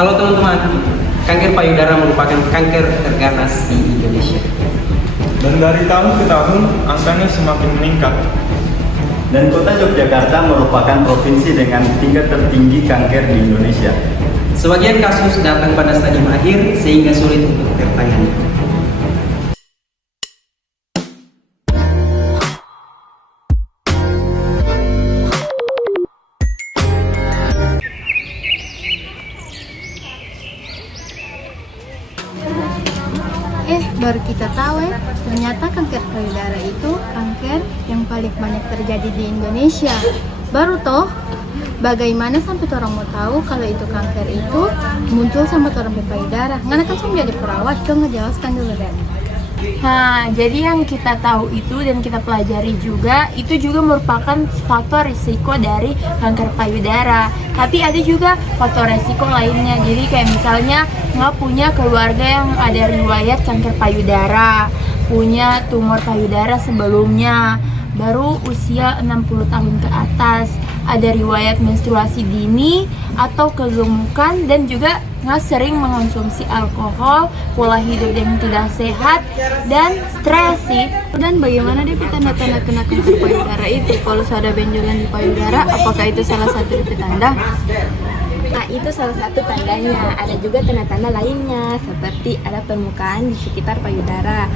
Halo teman-teman, kanker payudara merupakan kanker terganas di Indonesia. Dan dari tahun ke tahun, angkanya semakin meningkat. Dan kota Yogyakarta merupakan provinsi dengan tingkat tertinggi kanker di Indonesia. Sebagian kasus datang pada stadium akhir sehingga sulit untuk tertangani. Baru kita tahu ternyata kanker payudara itu kanker yang paling banyak terjadi di Indonesia. Baru toh, bagaimana sampai orang mau tahu kalau itu kanker itu muncul sama orang payudara? Ngana kan saya jadi perawat, dong ngejelaskan dulu deh. Nah, jadi yang kita tahu itu dan kita pelajari juga, itu juga merupakan faktor risiko dari kanker payudara. Tapi ada juga faktor risiko lainnya. Jadi kayak misalnya nggak punya keluarga yang ada riwayat kanker payudara, punya tumor payudara sebelumnya, baru usia 60 tahun ke atas, ada riwayat menstruasi dini atau kegemukan, dan juga nggak sering mengonsumsi alkohol, pola hidup yang tidak sehat, dan stres sih. Dan bagaimana deh tanda-tanda kena kanker payudara itu? Kalau ada benjolan di payudara, apakah itu salah satu dari petanda? Nah, itu salah satu tandanya. Ada juga tanda-tanda lainnya, seperti ada permukaan di sekitar payudara,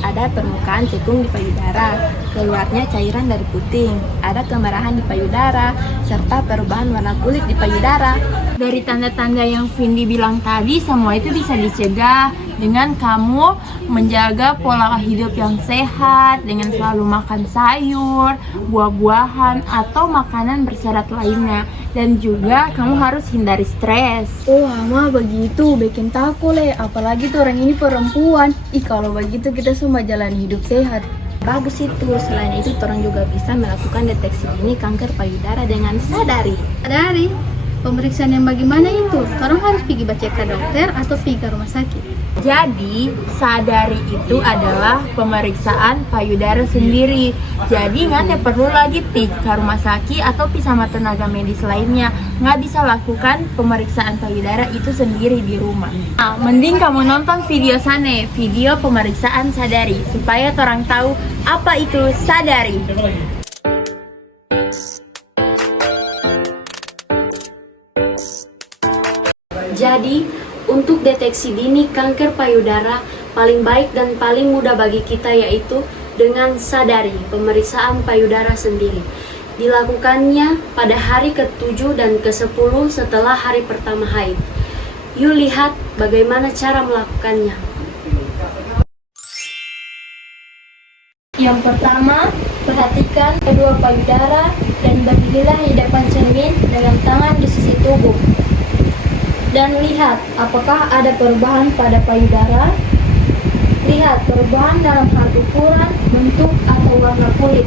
ada permukaan cekung di payudara, keluarnya cairan dari puting, ada kemerahan di payudara, serta perubahan warna kulit di payudara. Dari tanda-tanda yang Vindi bilang tadi, semua itu bisa dicegah dengan kamu menjaga pola hidup yang sehat, dengan selalu makan sayur, buah-buahan, atau makanan berserat lainnya. Dan juga kamu harus hindari stres. Wah, mah begitu, bikin takut apalagi tuh orang ini perempuan. Kalau begitu kita semua jalan hidup sehat. Bagus itu. Selain itu, orang juga bisa melakukan deteksi dini kanker payudara dengan sadari. Pemeriksaan yang bagaimana itu? Orang harus pergi baca ke dokter atau pergi ke rumah sakit? Jadi, sadari itu adalah pemeriksaan payudara sendiri. Jadi, nggak perlu lagi pergi ke rumah sakit atau pergi sama tenaga medis lainnya. Nggak bisa lakukan pemeriksaan payudara itu sendiri di rumah. Nah, mending kamu nonton video sana, video pemeriksaan sadari, supaya orang tahu apa itu sadari. Jadi, untuk deteksi dini kanker payudara paling baik dan paling mudah bagi kita yaitu dengan sadari pemeriksaan payudara sendiri. Dilakukannya pada hari ke-7 dan ke-10 setelah hari pertama haid. Yuk lihat bagaimana cara melakukannya. Yang pertama, perhatikan kedua payudara dan berdirilah di depan cermin dengan tangan di sisi tubuh. Dan lihat apakah ada perubahan pada payudara. Lihat perubahan dalam hal ukuran, bentuk, atau warna kulit.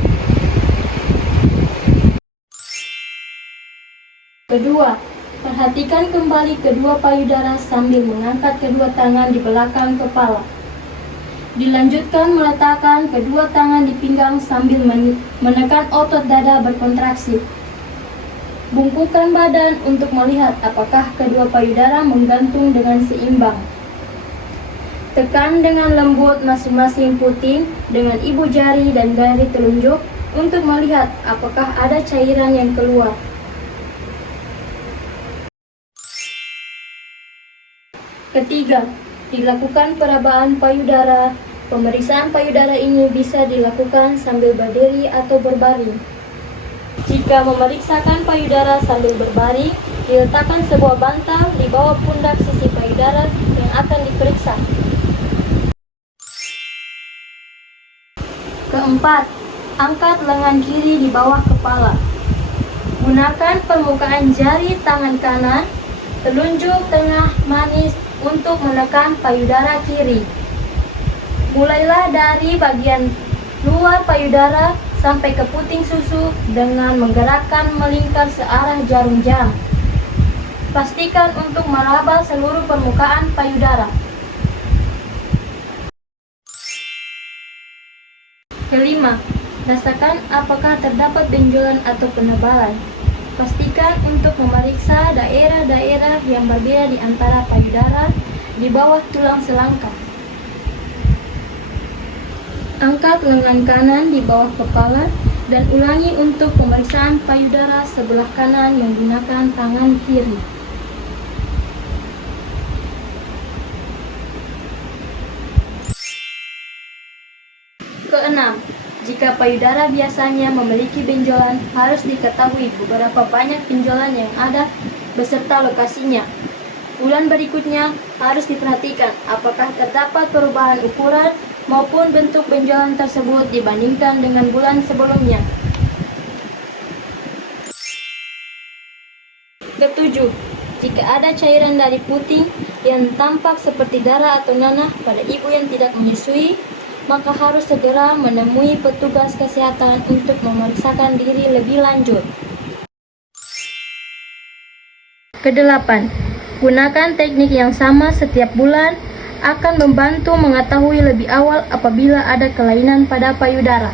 Kedua, perhatikan kembali kedua payudara sambil mengangkat kedua tangan di belakang kepala. Dilanjutkan meletakkan kedua tangan di pinggang sambil menekan otot dada berkontraksi. Bungkukkan badan untuk melihat apakah kedua payudara menggantung dengan seimbang. Tekan dengan lembut masing-masing puting dengan ibu jari dan jari telunjuk untuk melihat apakah ada cairan yang keluar. Ketiga, dilakukan perabaan payudara. Pemeriksaan payudara ini bisa dilakukan sambil berdiri atau berbaring. Jika memeriksakan payudara sambil berbaring, diletakkan sebuah bantal di bawah pundak sisi payudara yang akan diperiksa. Keempat, angkat lengan kiri di bawah kepala. Gunakan permukaan jari tangan kanan, telunjuk tengah manis untuk menekan payudara kiri. Mulailah dari bagian luar payudara sampai ke puting susu dengan menggerakkan melingkar searah jarum jam. Pastikan untuk meraba seluruh permukaan payudara. Kelima, rasakan apakah terdapat benjolan atau penebalan. Pastikan untuk memeriksa daerah-daerah yang berbeda di antara payudara di bawah tulang selangkah. Angkat lengan kanan di bawah kepala dan ulangi untuk pemeriksaan payudara sebelah kanan menggunakan tangan kiri. Keenam, jika payudara biasanya memiliki benjolan, harus diketahui beberapa banyak benjolan yang ada beserta lokasinya. Bulan berikutnya harus diperhatikan apakah terdapat perubahan ukuran maupun bentuk benjolan tersebut dibandingkan dengan bulan sebelumnya. Ketujuh, jika ada cairan dari puting yang tampak seperti darah atau nanah pada ibu yang tidak menyusui, maka harus segera menemui petugas kesehatan untuk memeriksakan diri lebih lanjut. Kedelapan, gunakan teknik yang sama setiap bulan akan membantu mengetahui lebih awal apabila ada kelainan pada payudara.